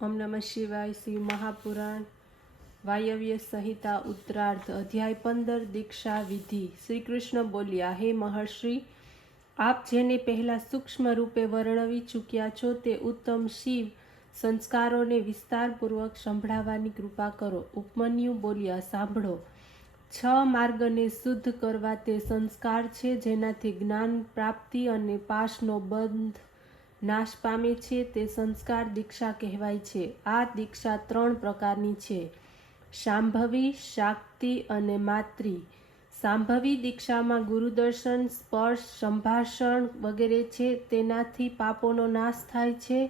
ओम नमः शिवाय। शिव महापुराण वायव्य संहिता उत्तरार्ध अध्याय 15 दीक्षा विधि। श्री कृष्ण बोल्या, हे महर्षि, आप जेने पहला सूक्ष्म रूपे वर्णवी चूक्या छो ते उत्तम शिव संस्कारों विस्तारपूर्वक संभळावવાની कृपा करो। उपमन्यु बोल्या, सांभळो। 6 मार्गने शुद्ध करवा ते संस्कार छे जेनाथी ज्ञान प्राप्ति अने पाशनो बंध नाश पामे छे ते संस्कार दीक्षा कहेवाय छे। आ दीक्षा 3 प्रकारनी छे, शांभवी, शाक्ति अने मात्री। शांभवी दीक्षामां गुरुदर्शन, स्पर्श, संभाषण वगैरे छे, तेनाथी पापोनो नाश थाय छे।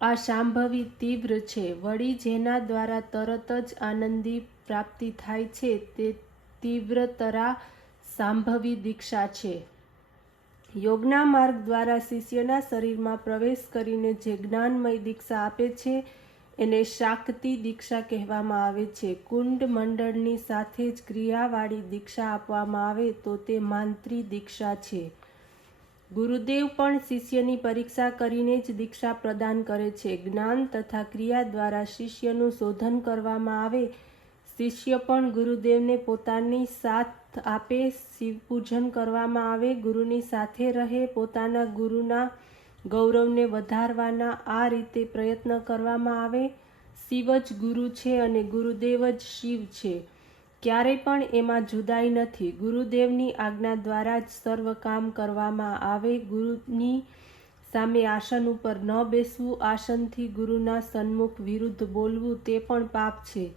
आ शांभवी तीव्र छे, वળી जेना द्वारा तरत ज आनंदी प्राप्ति थाय छे ते तीव्रतरा शांभवी दीक्षा छे। योगना मार्ग द्वारा शिष्यना शरीरमा प्रवेश करीने जे ज्ञानमय दीक्षा आपे छे एने शाक्ति दीक्षा कहेवामां आवे छे। कुंड मंडळनी साथे ज क्रियावाળી दीक्षा आपवामां आवे तो ते मांत्री दीक्षा छे। गुरुदेव पण शिष्यनी परीक्षा करीने ज दीक्षा प्रदान करे छे। ज्ञान तथा क्रिया द्वारा शिष्यनुं शोधन करवामां आवे। शिष्य पण गुरुदेवने पोतानी साथ आपे, शिव पूजन करवामां आवे, गुरुनी साथे रहे, पोताना गुरुना गौरवने વધારવાના आ रीते प्रयत्न करवामां आवे। शिव ज गुरु छे अने गुरुदेव ज शिव छे। क्यारे पण एमां जुदाई नथी। गुरुदेवनी आज्ञा द्वारा ज सर्व काम करवामां आवे। गुरुनी सामे आसन उपर न बेसवुं, आसनथी गुरुना सन्मुख विरुद्ध बोलवुं ते पण पाप छे।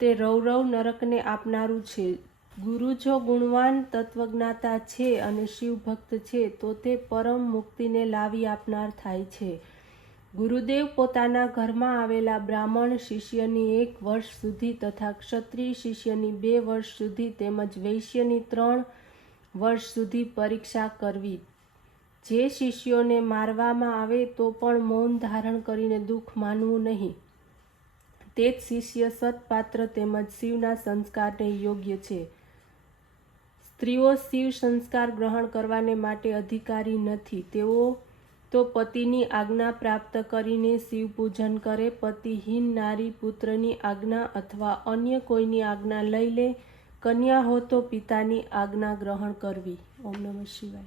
ते रौरव नरकने आपनारू छे। गुरु जो गुणवान तत्वज्ञाता छे अने शिव भक्त छे तो ते परम मुक्तिने लावी आपनार थाय छे। गुरुदेव पोताना घरमां आवेला ब्राह्मण शिष्यनी 1 वर्ष सुधी तथा क्षत्रिय शिष्यनी 2 वर्ष सुधी तेमज वैश्यनी 3 वर्ष सुधी परीक्षा करवी। जे शिष्योने मारवामां आवे तो पण मौन धारण करीने दुख मानवुं नहीं। ते ज शिष्य सत्पात्र तेमज शिवना संस्कारने योग्य छे। स्त्रीओ शिव संस्कार ग्रहण करवाने माटे अधिकारी नथी। तेओ तो पतिनी आज्ञा प्राप्त करीने शिव पूजन करे। पतिहीन नारी पुत्रनी आज्ञा अथवा अन्य कोईनी आज्ञा लई ले। कन्या हो तो पितानी आज्ञा ग्रहण करवी। ओम नमः शिवाय।